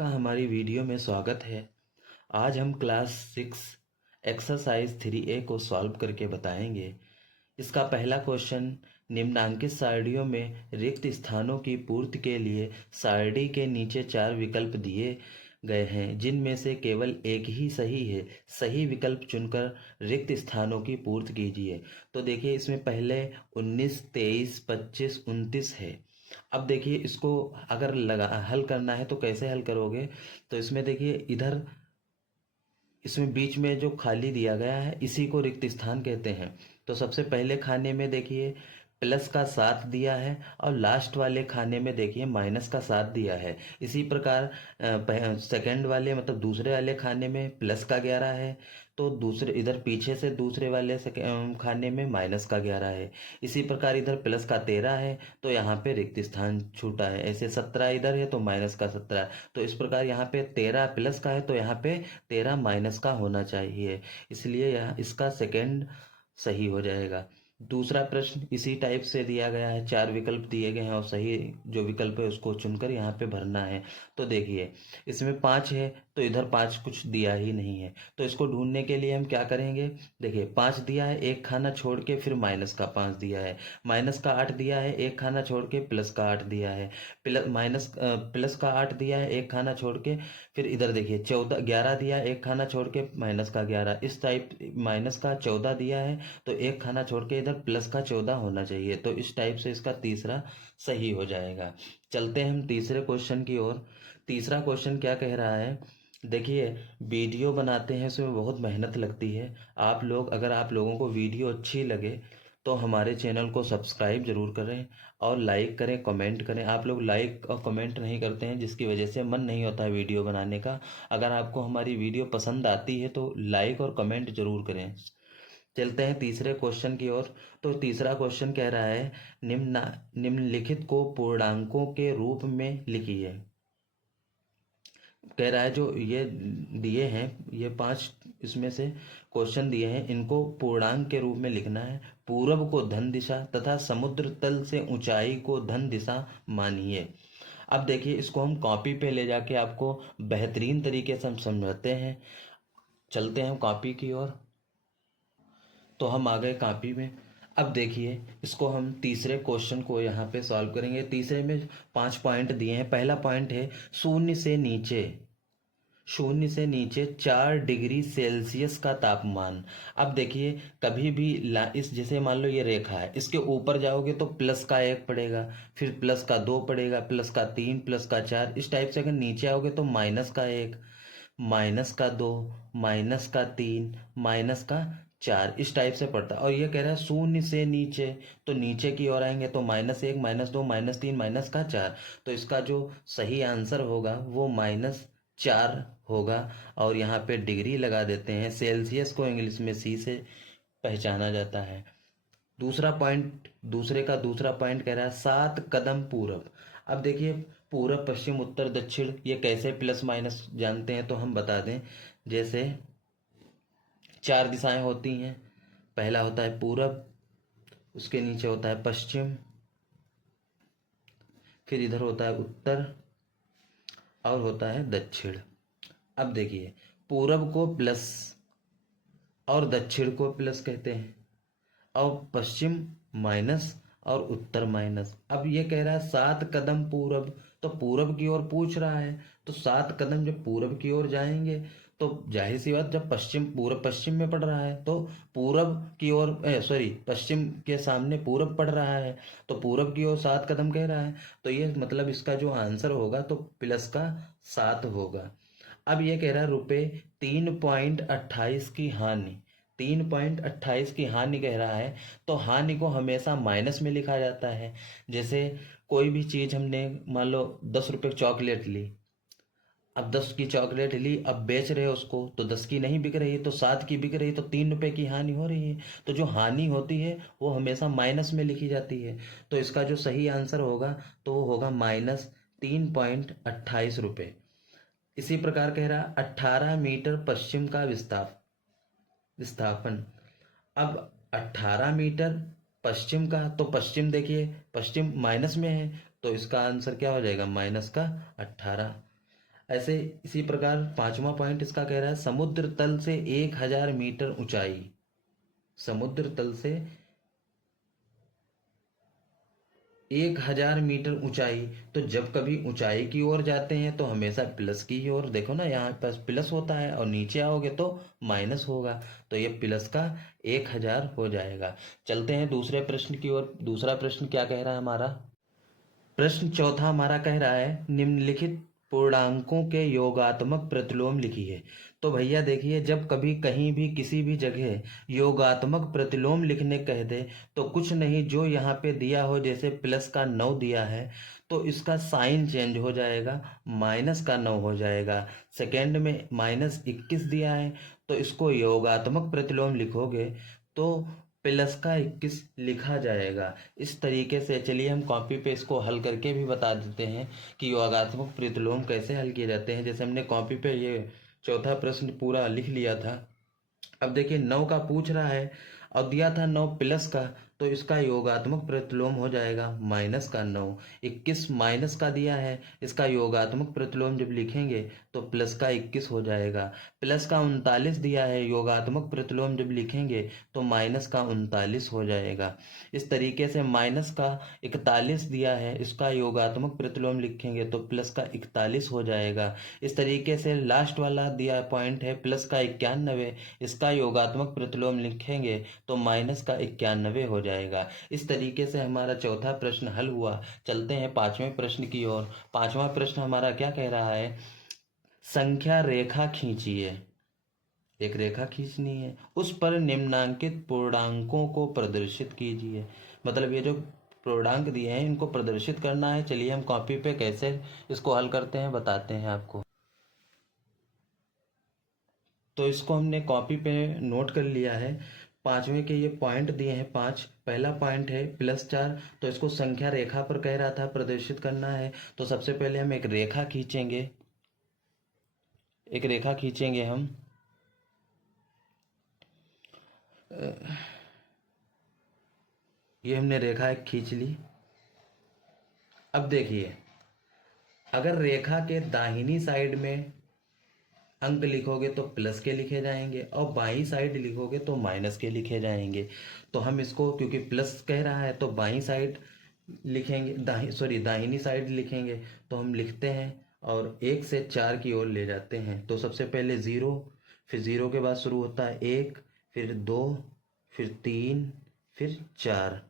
आपका हमारी वीडियो में स्वागत है। आज हम क्लास 6 एक्सरसाइज 3A को सॉल्व करके बताएंगे। इसका पहला क्वेश्चन, निम्नांकित सारणियों में रिक्त स्थानों की पूर्ति के लिए सारणी के नीचे 4 विकल्प दिए गए हैं, जिनमें से केवल एक ही सही है। सही विकल्प चुनकर रिक्त स्थानों की पूर्ति कीजिए। तो देखिए, इसमें पहले 19, 23, 25, 29 है। अब देखिए, इसको अगर हल करना है तो कैसे हल करोगे। तो इसमें देखिए, इधर इसमें बीच में जो खाली दिया गया है इसी को रिक्त स्थान कहते हैं। तो सबसे पहले खाने में देखिए प्लस का 7 दिया है और लास्ट वाले खाने में देखिए माइनस का 7 दिया है। इसी प्रकार सेकंड वाले मतलब दूसरे वाले खाने में प्लस का 11 है, तो दूसरे इधर पीछे से दूसरे वाले खाने में माइनस का 11 है। इसी प्रकार इधर प्लस का 13 है, तो यहाँ पे रिक्त स्थान छूटा है। ऐसे 17 इधर है तो माइनस का 17। तो इस प्रकार यहाँ पे 13 प्लस का है तो यहाँ पे 13 माइनस का होना चाहिए, इसलिए यहाँ इसका सेकंड सही हो जाएगा। दूसरा प्रश्न इसी टाइप से दिया गया है, 4 विकल्प दिए गए हैं और सही जो विकल्प है उसको चुनकर यहाँ पे भरना है। तो देखिए, इसमें 5 है तो इधर 5 कुछ दिया ही नहीं है, तो इसको ढूंढने के लिए हम क्या करेंगे। देखिए, 5 दिया है, एक खाना छोड़ के फिर माइनस का 5 दिया है। माइनस का 8 दिया है, एक खाना छोड़ के प्लस का 8 दिया है। प्लस का 8 दिया है, एक खाना छोड़ के फिर इधर देखिए 11 दिया है, एक खाना छोड़ के माइनस का 11। इस टाइप माइनस का 14 दिया है तो एक खाना छोड़ के इधर प्लस का 14 होना चाहिए। तो इस टाइप से इसका तीसरा सही हो जाएगा। चलते हैं हम तीसरे क्वेश्चन की ओर। तीसरा क्वेश्चन क्या कह रहा है, देखिए, वीडियो बनाते हैं उसमें बहुत मेहनत लगती है। अगर आप लोगों को वीडियो अच्छी लगे तो हमारे चैनल को सब्सक्राइब जरूर करें और लाइक करें, कमेंट करें। आप लोग लाइक और कमेंट नहीं करते हैं, जिसकी वजह से मन नहीं होता है वीडियो बनाने का। अगर आपको हमारी वीडियो पसंद आती है तो लाइक और कमेंट जरूर करें। चलते हैं तीसरे क्वेश्चन की ओर। तो तीसरा क्वेश्चन कह रहा है, निम्नलिखित को पूर्णांकों के रूप में लिखिए। कह रहा है जो ये दिए हैं, ये 5 इसमें से क्वेश्चन दिए हैं, इनको पूर्णांक के रूप में लिखना है। पूरब को धन दिशा तथा समुद्र तल से ऊंचाई को धन दिशा मानिए। अब देखिए, इसको हम कॉपी पे ले जाके आपको बेहतरीन तरीके से हम समझाते हैं। चलते हैं कॉपी की ओर। तो हम आ गए कॉपी में। अब देखिए, इसको हम तीसरे क्वेश्चन को यहाँ पे सॉल्व करेंगे। तीसरे में 5 पॉइंट दिए हैं। पहला पॉइंट है, शून्य से नीचे 4 डिग्री सेल्सियस का तापमान। अब देखिए, कभी भी इस जैसे मान लो ये रेखा है, इसके ऊपर जाओगे तो प्लस का 1 पड़ेगा, फिर प्लस का 2 पड़ेगा, प्लस का 3, प्लस का 4। इस टाइप से अगर नीचे आओगे तो माइनस का 1, माइनस का 2, माइनस का 3, माइनस का 4, इस टाइप से पड़ता है। और ये कह रहा है शून्य से नीचे, तो नीचे की ओर आएंगे तो -1, -2, -3, माइनस का 4। तो इसका जो सही आंसर होगा वो -4 होगा। और यहाँ पे डिग्री लगा देते हैं। सेल्सियस को इंग्लिश में C से पहचाना जाता है। दूसरे का दूसरा पॉइंट कह रहा है 7 कदम पूरब। अब देखिए, पूरब, पश्चिम, उत्तर, दक्षिण ये कैसे प्लस माइनस जानते हैं तो हम बता दें। जैसे 4 दिशाएं होती हैं। पहला होता है पूरब, उसके नीचे होता है पश्चिम, फिर इधर होता है उत्तर और होता है दक्षिण। अब देखिए, पूरब को प्लस और दक्षिण को प्लस कहते हैं, और पश्चिम माइनस और उत्तर माइनस। अब ये कह रहा है 7 कदम पूरब, तो पूरब की ओर पूछ रहा है, तो 7 कदम जब पूरब की ओर जाएंगे तो जाहिर सी बात, जब पूरब पश्चिम में पड़ रहा है तो पूरब की ओर पश्चिम के सामने पूरब पड़ रहा है, तो पूरब की ओर 7 कदम कह रहा है। तो ये मतलब इसका जो आंसर होगा तो प्लस का 7 होगा। अब ये कह रहा है रुपये 3.28 की हानि। 3.28 की हानि कह रहा है, तो हानि को हमेशा माइनस में लिखा जाता है। जैसे कोई भी चीज हमने मान लो 10 रुपए चॉकलेट ली, अब 10 की चॉकलेट ली, अब बेच रहे हो उसको, तो 10 की नहीं बिक रही, तो 7 की बिक रही, तो 3 रुपए की हानि हो रही है। तो जो हानि होती है वो हमेशा माइनस में लिखी जाती है। तो इसका जो सही आंसर होगा तो वो होगा -3.28 रुपये। इसी प्रकार कह रहा 18 मीटर पश्चिम का विस्थापन। अब 18 मीटर पश्चिम का, तो पश्चिम देखिए, पश्चिम माइनस में है, तो इसका आंसर क्या हो जाएगा, -18। ऐसे इसी प्रकार 5वां पॉइंट इसका कह रहा है समुद्र तल से 1000 मीटर ऊंचाई, समुद्र तल से 1000 मीटर ऊंचाई। तो जब कभी ऊंचाई की ओर जाते हैं तो हमेशा प्लस की ओर, देखो ना यहाँ पास प्लस होता है और नीचे आओगे तो माइनस होगा, तो ये प्लस का 1000 हो जाएगा। चलते हैं दूसरे प्रश्न की ओर। दूसरा प्रश्न क्या कह रहा है हमारा? प्रश्न चौथा हमारा कह रहा है निम्नलिखित पूर्णांकों के योगात्मक प्रतिलोम लिखिए। तो भैया देखिए, जब कभी कहीं भी किसी भी जगह योगात्मक प्रतिलोम लिखने कह दे तो कुछ नहीं, जो यहाँ पे दिया हो, जैसे प्लस का 9 दिया है तो इसका साइन चेंज हो जाएगा, माइनस का 9 हो जाएगा। सेकेंड में -21 दिया है तो इसको योगात्मक प्रतिलोम लिखोगे तो प्लस का 21 लिखा जाएगा। इस तरीके से चलिए हम कॉपी पे इसको हल करके भी बता देते हैं कि योगात्मक प्रतिलोम कैसे हल किए जाते हैं। जैसे हमने कॉपी पे ये चौथा प्रश्न पूरा लिख लिया था। अब देखिए 9 का पूछ रहा है और दिया था 9 प्लस का, तो इसका योगात्मक प्रतिलोम हो जाएगा माइनस का 9। 21 माइनस का दिया है, इसका योगात्मक प्रतिलोम जब लिखेंगे तो प्लस का 21 हो जाएगा। प्लस का 39 दिया है, योगात्मक प्रतिलोम जब लिखेंगे तो माइनस का 39 हो जाएगा। इस तरीके से माइनस का 41 दिया है, इसका योगात्मक प्रतिलोम लिखेंगे तो प्लस का 41 हो जाएगा। इस तरीके से लास्ट वाला दिया पॉइंट है प्लस का 91, इसका योगात्मक प्रतिलोम लिखेंगे तो माइनस का 91 हो जाएगा। इस तरीके से हमारा चौथा प्रश्न हल हुआ। चलते हैं पांचवें प्रश्न की ओर। पांचवा प्रश्न हमारा क्या कह रहा है? संख्या रेखा खींचिए। एक रेखा खींचनी है, उस पर निम्नांकित पूर्णांकों को प्रदर्शित कीजिए। मतलब ये जो पूर्णांक दिए हैं इनको प्रदर्शित करना है। चलिए हम कॉपी पे कैसे इसको हल करते हैं बताते हैं आपको। तो इसको हमने कॉपी पे नोट कर लिया है। पांचवें के ये पॉइंट दिए हैं 5। पहला पॉइंट है +4, तो इसको संख्या रेखा पर कह रहा था प्रदर्शित करना है। तो सबसे पहले हम एक रेखा खींचेंगे, एक रेखा खींचेंगे हम। ये हमने रेखा एक खींच ली। अब देखिए, अगर रेखा के दाहिनी साइड में अंक लिखोगे तो प्लस के लिखे जाएंगे और बाईं साइड लिखोगे तो माइनस के लिखे जाएंगे। तो हम इसको, क्योंकि प्लस कह रहा है तो बाईं साइड लिखेंगे, दाहिनी साइड लिखेंगे। तो हम लिखते हैं और 1 से 4 की ओर ले जाते हैं। तो सबसे पहले 0, फिर 0 के बाद शुरू होता है 1, फिर 2, फिर 3, फिर 4।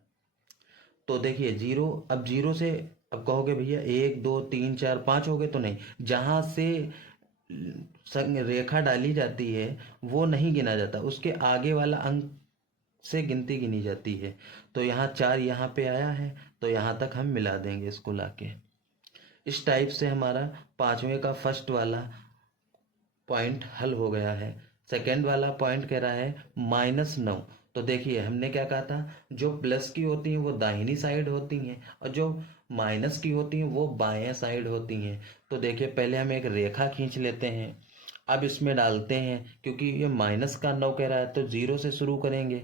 तो देखिए 0, अब 0 से, अब कहोगे भैया 1 2 3 4 5 हो गए, तो नहीं, जहां से रेखा डाली जाती है वो नहीं गिना जाता, उसके आगे वाला अंक से गिनती गिनी जाती है। तो यहाँ 4 यहाँ पे आया है तो यहाँ तक हम मिला देंगे इसको लाके। इस टाइप से हमारा पांचवें का फर्स्ट वाला पॉइंट हल हो गया है। सेकेंड वाला पॉइंट कह रहा है -9। तो देखिए हमने क्या कहा था, जो प्लस की होती हैं वो दाहिनी साइड होती हैं और जो माइनस की होती हैं वो बाएं साइड होती हैं। तो देखिए पहले हम एक रेखा खींच लेते हैं, अब इसमें डालते हैं, क्योंकि ये -9 कह रहा है तो 0 से शुरू करेंगे।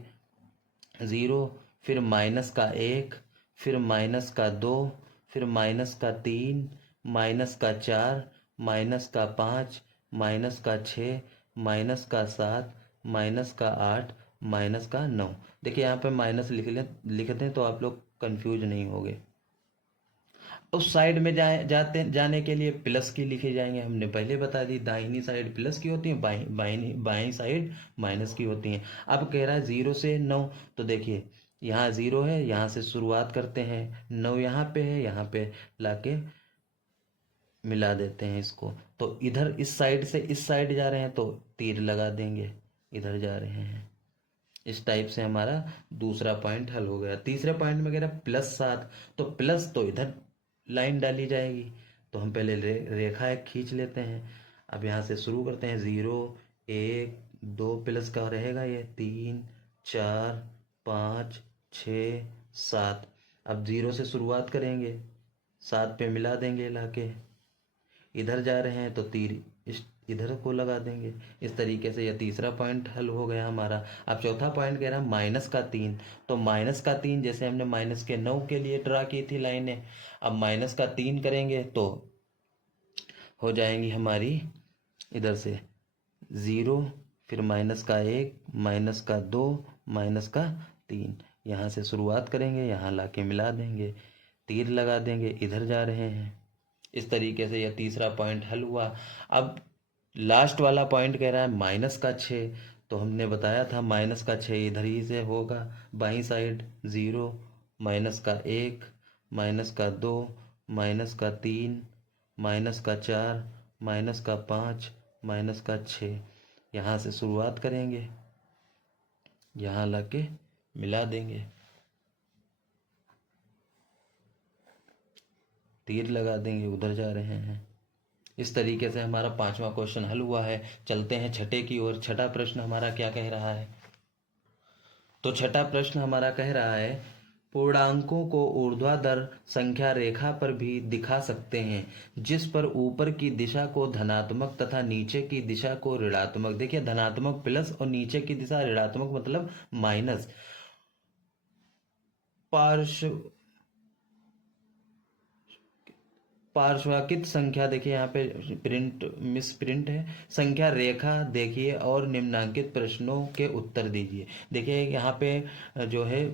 0, फिर -1, फिर -2, फिर -3, -4, -5, -6, -7, -8, -9। देखिए यहाँ पे माइनस लिख दें तो आप लोग कंफ्यूज नहीं होंगे। उस साइड में जाने के लिए प्लस की लिखे जाएंगे। हमने पहले बता दी, दाहिनी साइड प्लस की होती है, बाईं साइड माइनस की होती है। अब कह रहा है 0 से 9, तो देखिए यहाँ 0 है, यहाँ से शुरुआत करते हैं, 9 यहाँ पे है, यहाँ पे लाके मिला देते हैं इसको। तो इधर इस साइड से इस साइड जा रहे हैं तो तीर लगा देंगे, इधर जा रहे हैं। इस टाइप से हमारा दूसरा पॉइंट हल हो गया। तीसरे पॉइंट में कह रहा है +7, तो प्लस तो इधर लाइन डाली जाएगी। तो हम पहले रेखा एक खींच लेते हैं। अब यहाँ से शुरू करते हैं, 0 1 2 प्लस का रहेगा ये 3 4 5 6 7। अब 0 से शुरुआत करेंगे, 7 पे मिला देंगे लाके, इधर जा रहे हैं तो तीर इधर को लगा देंगे। इस तरीके से यह तीसरा पॉइंट हल हो गया हमारा। अब चौथा पॉइंट कह रहा है -3, तो -3 जैसे हमने -9 के लिए ड्रा की थी लाइनें, अब -3 करेंगे तो हो जाएंगी हमारी इधर से 0, फिर -1, -2, -3। यहाँ से शुरुआत करेंगे, यहाँ लाके मिला देंगे, तीर लगा देंगे, इधर जा रहे हैं। इस तरीके से यह तीसरा पॉइंट हल हुआ। अब लास्ट वाला पॉइंट कह रहा है -6, तो हमने बताया था -6 इधर ही से होगा, बाईं साइड 0, -1, -2, -3, -4, -5, -6। यहाँ से शुरुआत करेंगे, यहाँ लाके मिला देंगे, तीर लगा देंगे, उधर जा रहे हैं। इस तरीके से हमारा 5वां क्वेश्चन हल हुआ है। चलते हैं छठे की ओर। छठा प्रश्न हमारा क्या कह रहा है? तो छठा प्रश्न हमारा कह रहा है, पूर्णांकों को ऊर्ध्वाधर संख्या रेखा पर भी दिखा सकते हैं, जिस पर ऊपर की दिशा को धनात्मक तथा नीचे की दिशा को ऋणात्मक। देखिए, धनात्मक प्लस और नीचे की दिशा ऋणात्मक मतलब माइनस। पार्श्व पार्श्वाकित संख्या, देखिए यहाँ पे प्रिंट मिस प्रिंट है, संख्या रेखा देखिए और निम्नांकित प्रश्नों के उत्तर दीजिए। देखिए यहाँ पे जो है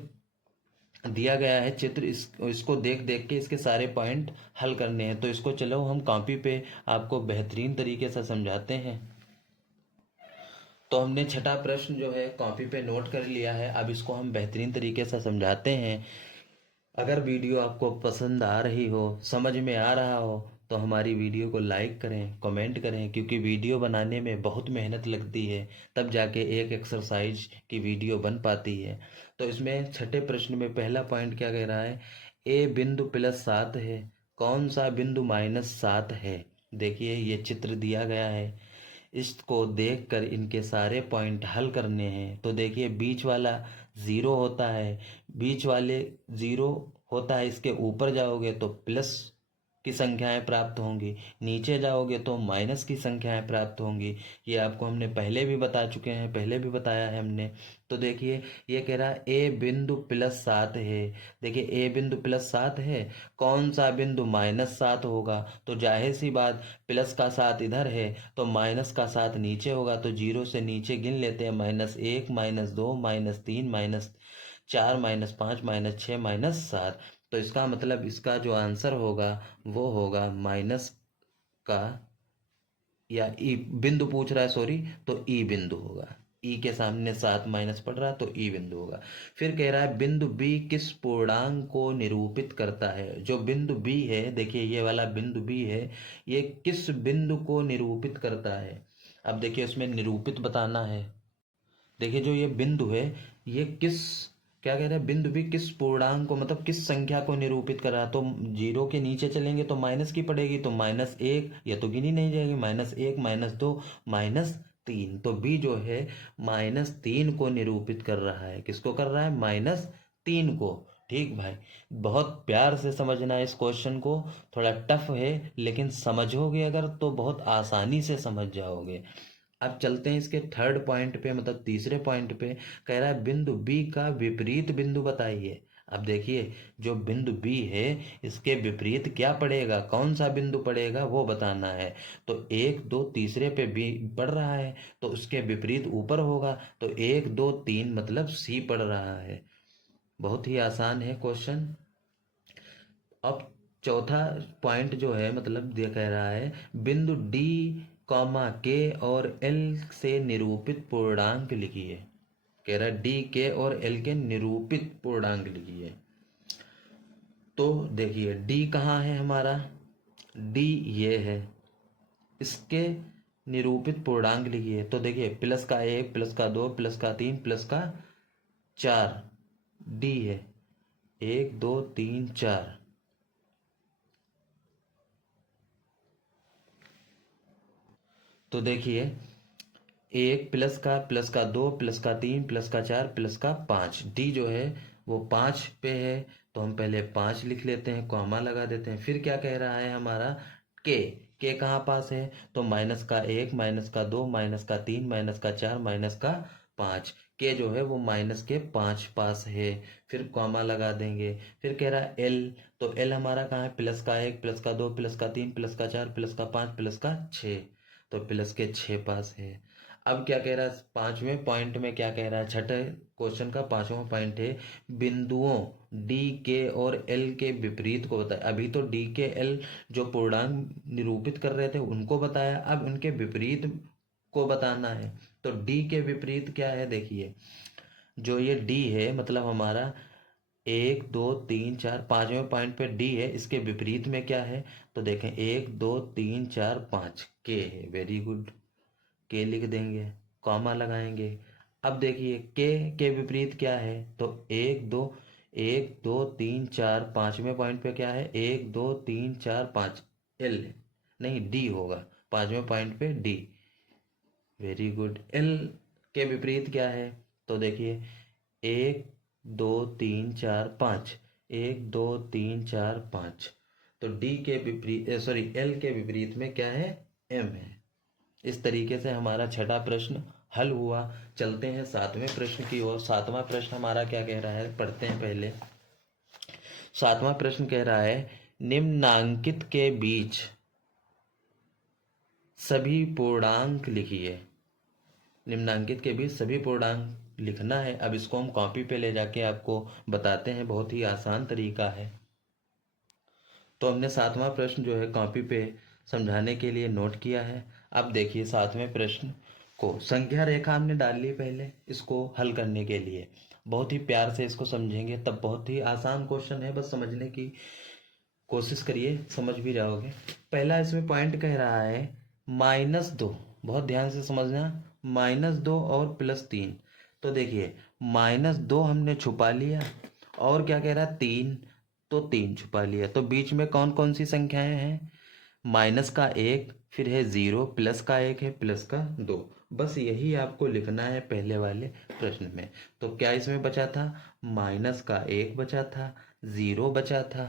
दिया गया है चित्र, इसको देख देख के इसके सारे पॉइंट हल करने हैं। तो इसको चलो हम कॉपी पे आपको बेहतरीन तरीके से समझाते हैं। तो हमने छठा प्रश्न जो है कॉपी पे नोट कर लिया है, अब इसको हम बेहतरीन तरीके से समझाते हैं। अगर वीडियो आपको पसंद आ रही हो, समझ में आ रहा हो, तो हमारी वीडियो को लाइक करें, कमेंट करें, क्योंकि वीडियो बनाने में बहुत मेहनत लगती है, तब जाके एक एक्सरसाइज की वीडियो बन पाती है। तो इसमें छठे प्रश्न में पहला पॉइंट क्या कह रहा है? ए बिंदु +7 है, कौन सा बिंदु -7 है? देखिए ये चित्र दिया गया है, इसको देखकर इनके सारे पॉइंट हल करने हैं। तो देखिए बीच वाला 0 होता है, बीच वाले 0 होता है, इसके ऊपर जाओगे तो प्लस की संख्याएं प्राप्त होंगी, नीचे जाओगे तो माइनस की संख्याएं प्राप्त होंगी। ये आपको हमने पहले भी बता चुके हैं, पहले भी बताया है हमने। तो देखिए ये कह रहा है ए बिंदु +7 है। देखिए ए बिंदु +7 है, कौन सा बिंदु -7 होगा? तो जाहिर सी बात, प्लस का 7 इधर है तो माइनस का 7 नीचे होगा, तो 0 से नीचे गिन लेते हैं, -1, -2, -3, -4, -5, -6, -7। तो इसका मतलब इसका जो आंसर होगा वो होगा माइनस का, या ई बिंदु पूछ रहा है, सॉरी, तो ई बिंदु होगा। ई के सामने 7 माइनस पड़ रहा है तो ई बिंदु होगा। फिर कह रहा है बिंदु बी किस पूर्णांक को निरूपित करता है? जो बिंदु बी है, देखिए ये वाला बिंदु बी है, ये किस बिंदु को निरूपित करता है? अब देखिए उसमें निरूपित बताना है। देखिए जो ये बिंदु है, ये किस, क्या कह रहे हैं, बिंदु भी किस पूर्णांक को, मतलब किस संख्या को निरूपित कर रहा है? तो 0 के नीचे चलेंगे तो माइनस की पड़ेगी, तो -1, ये तो गिनी नहीं जाएगी, -1, -2, -3। तो बी जो है -3 को निरूपित कर रहा है। किसको कर रहा है? -3 को। ठीक भाई, बहुत प्यार से समझना है इस क्वेश्चन को, थोड़ा टफ है लेकिन समझोगे अगर तो बहुत आसानी से समझ जाओगे। अब चलते हैं इसके थर्ड पॉइंट पे, मतलब तीसरे पॉइंट पे। कह रहा है बिंदु बी का विपरीत बिंदु बताइए। अब देखिए जो बिंदु बी है, इसके विपरीत क्या पड़ेगा, कौन सा बिंदु पड़ेगा वो बताना है। तो 1, 2 तीसरे पे बी पड़ रहा है, तो उसके विपरीत ऊपर होगा, तो 1, 2, 3 मतलब सी पड़ रहा है। बहुत ही आसान है क्वेश्चन। अब चौथा पॉइंट जो है, मतलब ये कह रहा है बिंदु डी, के और एल से निरूपित पूर्णांक लिखिए। कह रहा है डी, के और एल के निरूपित पूर्णांक लिखिए। तो देखिए डी कहाँ है हमारा? डी ये है, इसके निरूपित पूर्णांक लिखिए। तो देखिए +1, +2, +3, +4, डी है 1, 2, 3, 4। तो देखिए 1 +2 +3 +4 +5, डी जो है वो 5 पे है, तो हम पहले 5 लिख लेते हैं, कॉमा लगा देते हैं। फिर क्या कह रहा है हमारा? के कहाँ पास है? तो -1, -2, -3 -4 -5 5, के जो है वो माइनस के 5 पास है, फिर कॉमा लगा देंगे। फिर कह रहा है एल, तो एल हमारा कहाँ है, प्लस का 1 प्लस का 2 प्लस का 3 प्लस का 4 प्लस का 5 प्लस का 6, तो प्लस के 6 पास है। अब क्या कह रहा है पांचवें पॉइंट में, क्या कह रहा है, छठे क्वेश्चन का पांचवा पॉइंट है, बिंदुओं डी के और एल के विपरीत को बताया। अभी तो डी के एल जो पूर्णांक निरूपित कर रहे थे उनको बताया, अब उनके विपरीत को बताना है। तो डी के विपरीत क्या है, देखिए जो ये डी है मतलब हमारा 1 2 3 4, पांचवें पॉइंट पे डी है, इसके विपरीत में क्या है, तो देखें 1 2 3 4 5 के है, वेरी गुड, के लिख देंगे, कॉमा लगाएंगे। अब देखिए के विपरीत क्या है, तो 1 2 पांचवें पॉइंट पे क्या है, 1 2 3 4 5, एल नहीं डी होगा, पांचवें पॉइंट पे डी, वेरी गुड। एल के विपरीत क्या है, तो देखिए 1 2 3 4 5, 1 2 3 4 5, तो डी के विपरीत सॉरी एल के विपरीत में क्या है, एम है। इस तरीके से हमारा छठा प्रश्न हल हुआ। चलते हैं सातवें प्रश्न की ओर। सातवां प्रश्न हमारा क्या कह रहा है, पढ़ते हैं पहले। सातवां प्रश्न कह रहा है, निम्नांकित के बीच सभी पूर्णांक लिखिए। निम्नांकित के बीच सभी पूर्णांक लिखना है। अब इसको हम कॉपी पे ले जाके आपको बताते हैं, बहुत ही आसान तरीका है। तो हमने सातवां प्रश्न जो है कॉपी पे समझाने के लिए नोट किया है। अब देखिए सातवें प्रश्न को संख्या रेखा हमने डाल ली पहले, इसको हल करने के लिए बहुत ही प्यार से इसको समझेंगे, तब बहुत ही आसान क्वेश्चन है, बस समझने की कोशिश करिए, समझ भी जाओगे। पहला इसमें पॉइंट कह रहा है -2, बहुत ध्यान से समझना, -2 और +3। तो देखिए -2 हमने छुपा लिया, और क्या कह रहा है 3, तो 3 छुपा लिया, तो बीच में कौन कौन सी संख्याएं हैं, -1, फिर है 0, +1 है, +2, बस यही आपको लिखना है पहले वाले प्रश्न में। तो क्या इसमें बचा था, -1 बचा था, 0 बचा था,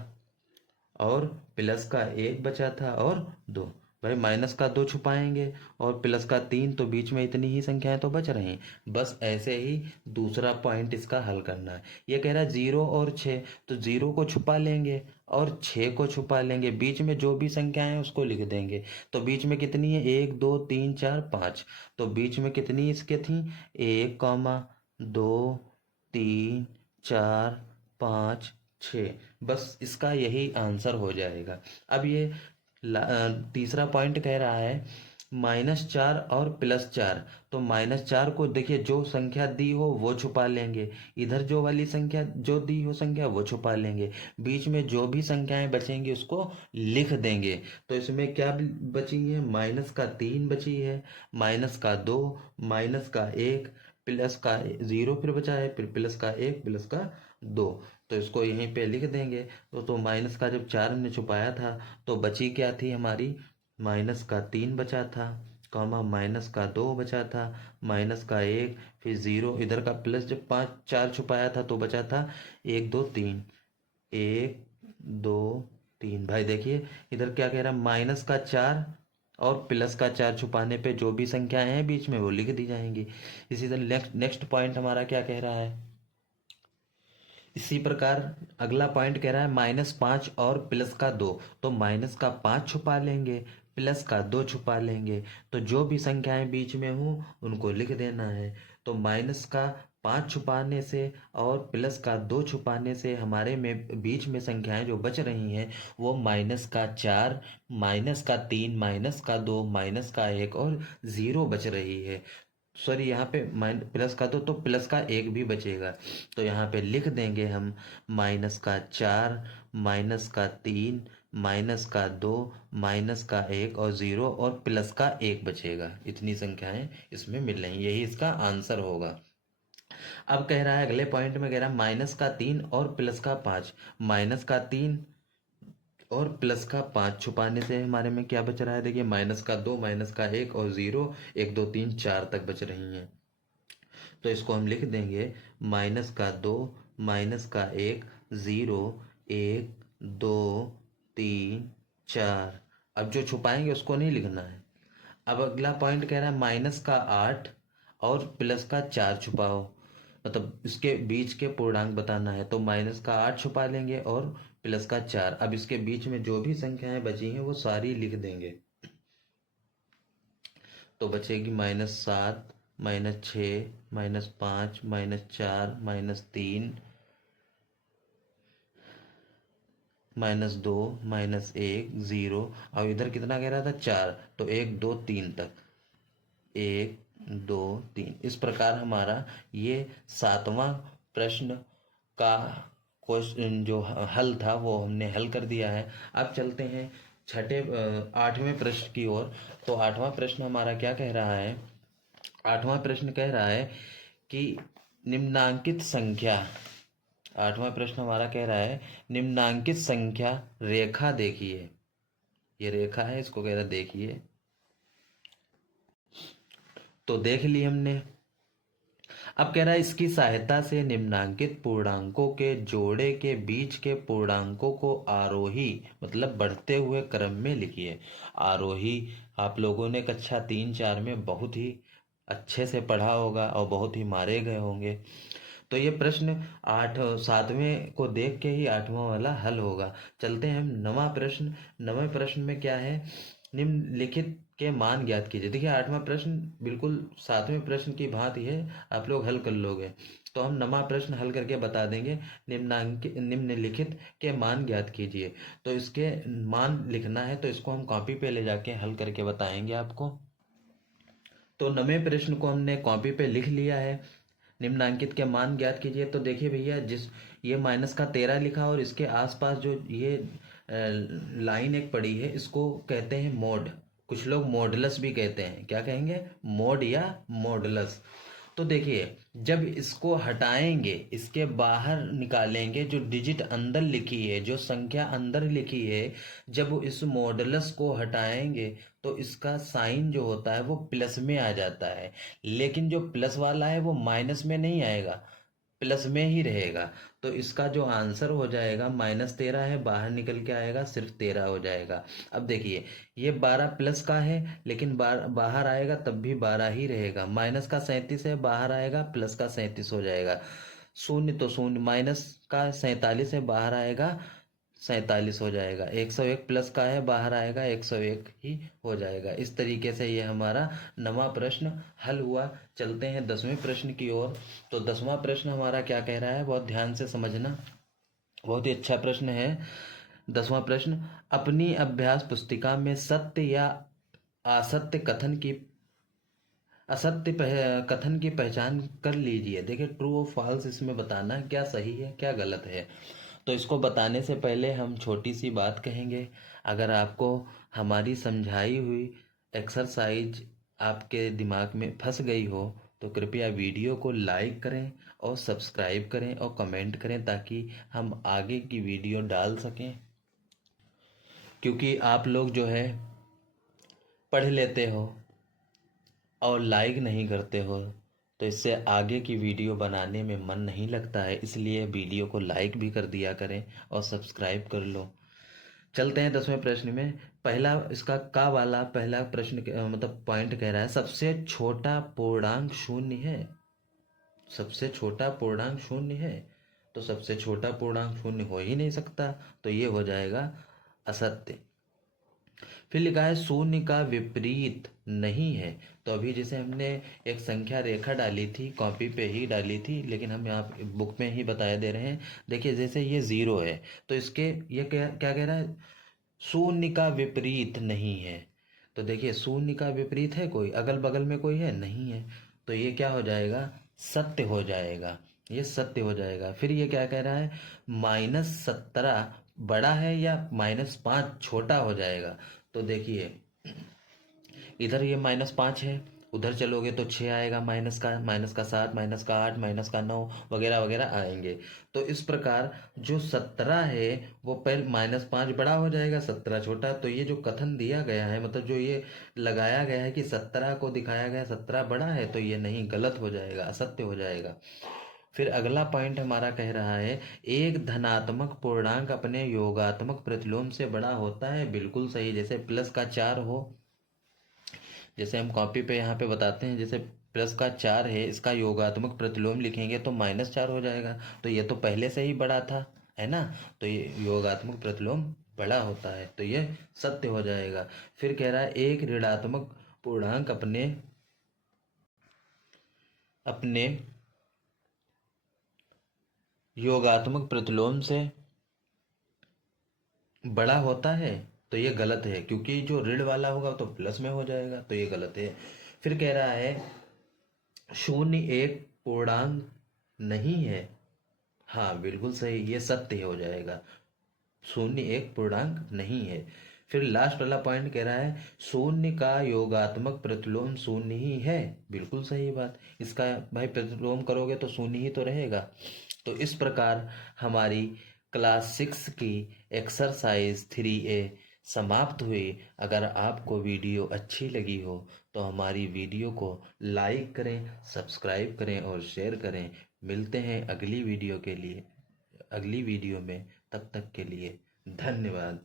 और +1 बचा था, और 2। भाई -2 छुपाएंगे और +3, तो बीच में इतनी ही संख्याएं तो बच रही। बस ऐसे ही दूसरा पॉइंट इसका हल करना है। ये कह रहा है 0 और 6, तो 0 को छुपा लेंगे और 6 को छुपा लेंगे, बीच में जो भी संख्याएं हैं उसको लिख देंगे। तो बीच में कितनी है, 1 2 3 4 5, तो बीच में कितनी इसके थी, 1 2 3 4 5 6, बस इसका यही आंसर हो जाएगा। अब ये तीसरा पॉइंट कह रहा है -4 और +4, तो -4 को देखिए जो संख्या दी हो वो छुपा लेंगे, इधर जो वाली संख्या जो दी हो संख्या वो छुपा लेंगे, बीच में जो भी संख्याएं बचेंगी उसको लिख देंगे। तो इसमें क्या बची है, -3 बची है, -2, -1, +0 फिर बचा है, फिर +1, +2, तो इसको यहीं पे लिख देंगे। तो माइनस का जब 4 हमने छुपाया था तो बची क्या थी हमारी, -3 बचा था, कॉमा -2 बचा था, -1, फिर 0, इधर का प्लस जब 4 छुपाया था तो बचा था 1 2 3, 1 2 3। भाई देखिए इधर क्या कह रहा है, -4 और +4 छुपाने पे जो भी संख्याएं हैं बीच में वो लिख दी जाएंगी। इसी तरह नेक्स्ट पॉइंट हमारा क्या कह रहा है, इसी प्रकार अगला पॉइंट कह रहा है -5 और +2, तो -5 छुपा लेंगे, +2 छुपा लेंगे, तो जो भी संख्याएं बीच में हों उनको लिख देना है। तो -5 छुपाने से और +2 छुपाने से हमारे में बीच में संख्याएं जो बच रही हैं वो -4, -3, -2, -1 और 0 बच रही है। सॉरी यहाँ पे +2 तो +1 भी बचेगा, तो यहाँ पे लिख देंगे हम -4, -3, -2, -1 और 0 और +1 बचेगा। इतनी संख्याएं इसमें मिल रही, यही इसका आंसर होगा। अब कह रहा है अगले पॉइंट में, कह रहा है -3 और +5, -3 और +5 छुपाने से हमारे में क्या बच रहा है, देखिए -2, -1 और 0, 1 2 3 4 तक बच रही हैं, तो इसको हम लिख देंगे -2, -1, 0, 1 2 3 4। अब जो छुपाएंगे उसको नहीं लिखना है। अब अगला पॉइंट कह रहा है -8 और प्लस का 4 छुपाओ, मतलब इसके बीच के पूर्णांक बताना है, तो माइनस का 8 छुपा लेंगे और प्लस का 4। अब इसके बीच में जो भी संख्याएं बची हैं वो सारी लिख देंगे। तो बचेगी -7, -6, -5, -4, -3, -2, -1, 0। अब इधर कितना कह रहा था? 4। तो 1 2 3 तक, 1 2 3। इस प्रकार हमारा ये 7वां प्रश्न का क्वेश्चन जो हल था वो हमने हल कर दिया है। अब चलते हैं 8वें प्रश्न की ओर। तो 8वां प्रश्न हमारा क्या कह रहा है? 8वां प्रश्न कह रहा है कि निम्नांकित संख्या, 8वां प्रश्न हमारा कह रहा है निम्नांकित संख्या रेखा देखिए। ये रेखा है, इसको कह रहा है देखिए। तो देख ली हमने। अब कह रहा है इसकी सहायता से निम्नांकित पूर्णांकों के जोड़े के बीच के पूर्णांकों को आरोही मतलब बढ़ते हुए क्रम में लिखिए। आरोही आप लोगों ने कक्षा 3-4 में बहुत ही अच्छे से पढ़ा होगा और बहुत ही मारे गए होंगे। तो ये प्रश्न 7वें को देख के ही 8वां वाला हल होगा। चलते हैं हम 9वां प्रश्न। 9वें प्रश्न में क्या है? निम्नलिखित के मान ज्ञात कीजिए। देखिए 8वां प्रश्न बिल्कुल 7वें प्रश्न की भांति है, आप लोग हल कर लोगे। तो हम 9वां प्रश्न हल करके बता देंगे। निम्नलिखित के मान ज्ञात कीजिए। तो इसके मान लिखना है, तो इसको हम कॉपी पे ले जाके हल करके बताएंगे आपको। तो 9वें प्रश्न को हमने कॉपी पे लिख लिया है। निम्नांकित के मान ज्ञात कीजिए। तो देखिए भैया, जिस ये -13 लिखा और इसके आसपास जो ये लाइन एक पड़ी है, इसको कहते हैं मोड। कुछ लोग मॉडुलस भी कहते हैं। क्या कहेंगे? मोड या मॉडुलस। तो देखिए, जब इसको हटाएंगे, इसके बाहर निकालेंगे, जो डिजिट अंदर लिखी है, जो संख्या अंदर लिखी है, जब इस मॉडुलस को हटाएंगे तो इसका साइन जो होता है वो प्लस में आ जाता है। लेकिन जो प्लस वाला है वो माइनस में नहीं आएगा, प्लस में ही रहेगा। तो इसका जो आंसर हो जाएगा -13 है, बाहर निकल के आएगा सिर्फ 13 हो जाएगा। अब देखिए, ये 12 प्लस का है लेकिन बाहर आएगा तब भी 12 ही रहेगा। माइनस का 37 है, बाहर आएगा प्लस का 37 हो जाएगा। शून्य तो शून्य, माइनस का 47 है, बाहर आएगा 47 हो जाएगा। 101 प्लस का है, बाहर आएगा 101 ही हो जाएगा। इस तरीके से ये हमारा 9वां प्रश्न हल हुआ। चलते हैं 10वें प्रश्न की ओर। तो 10वां प्रश्न हमारा क्या कह रहा है, बहुत ध्यान से समझना, बहुत ही अच्छा प्रश्न है। 10वां प्रश्न, अपनी अभ्यास पुस्तिका में सत्य या असत्य कथन की पहचान कर लीजिए। देखिए, ट्रू और फॉल्स इसमें बताना है, क्या सही है क्या गलत है। तो इसको बताने से पहले हम छोटी सी बात कहेंगे। अगर आपको हमारी समझाई हुई एक्सरसाइज आपके दिमाग में फंस गई हो तो कृपया वीडियो को लाइक करें और सब्सक्राइब करें और कमेंट करें, ताकि हम आगे की वीडियो डाल सकें। क्योंकि आप लोग जो है पढ़ लेते हो और लाइक नहीं करते हो, तो इससे आगे की वीडियो बनाने में मन नहीं लगता है। इसलिए वीडियो को लाइक भी कर दिया करें और सब्सक्राइब कर लो। चलते हैं 10वें प्रश्न में। पहला इसका का वाला पहला प्रश्न मतलब पॉइंट कह रहा है सबसे छोटा पूर्णांक शून्य है। सबसे छोटा पूर्णांक शून्य है, तो सबसे छोटा पूर्णांक शून्य हो ही नहीं सकता, तो ये हो जाएगा असत्य। फिर लिखा है शून्य का विपरीत नहीं है। तो अभी जैसे हमने एक संख्या रेखा डाली थी, कॉपी पे ही डाली थी, लेकिन हम यहाँ बुक में ही बताया दे रहे हैं। देखिए, जैसे ये 0 है तो इसके ये क्या क्या कह रहा है? शून्य का विपरीत नहीं है। तो देखिए, शून्य का विपरीत है कोई? अगल बगल में कोई है? नहीं है। तो ये क्या हो जाएगा? सत्य हो जाएगा। ये सत्य हो जाएगा। फिर ये क्या कह रहा है? -17 बड़ा है या -5 छोटा हो जाएगा। तो देखिए, इधर ये -5 है, उधर चलोगे तो 6 आएगा, -7, -8, -9 वगैरह वगैरह आएंगे। तो इस प्रकार जो 17 है वो पहले -5 बड़ा हो जाएगा, 17 छोटा। तो ये जो कथन दिया गया है, मतलब जो ये लगाया गया है कि 17 को दिखाया गया 17 बड़ा है, तो ये नहीं, गलत हो जाएगा, असत्य हो जाएगा। फिर अगला पॉइंट हमारा कह रहा है एक धनात्मक पूर्णांक अपने योगात्मक प्रतिलोम से बड़ा होता है। बिल्कुल सही। जैसे +4 हो, जैसे हम कॉपी पे यहाँ पे बताते हैं, जैसे प्लस का 4 है, इसका योगात्मक प्रतिलोम लिखेंगे तो -4 हो जाएगा। तो ये तो पहले से ही बड़ा था, है ना। तो ये योगात्मक प्रतिलोम बड़ा होता है, तो ये सत्य हो जाएगा। फिर कह रहा है एक ऋणात्मक पूर्णांक अपने अपने योगात्मक प्रतिलोम से बड़ा होता है, तो ये गलत है, क्योंकि जो ऋण वाला होगा तो प्लस में हो जाएगा, तो ये गलत है। फिर कह रहा है शून्य एक पूर्णांक नहीं है। हाँ बिल्कुल सही, ये सत्य हो जाएगा, शून्य एक पूर्णांक नहीं है। फिर लास्ट वाला पॉइंट कह रहा है शून्य का योगात्मक प्रतिलोम शून्य ही है। बिल्कुल सही बात, इसका भाई प्रतिलोम करोगे तो शून्य ही तो रहेगा। तो इस प्रकार हमारी क्लास 6 की एक्सरसाइज 3A समाप्त हुई। अगर आपको वीडियो अच्छी लगी हो तो हमारी वीडियो को लाइक करें, सब्सक्राइब करें और शेयर करें। मिलते हैं अगली वीडियो में। तब तक के लिए धन्यवाद।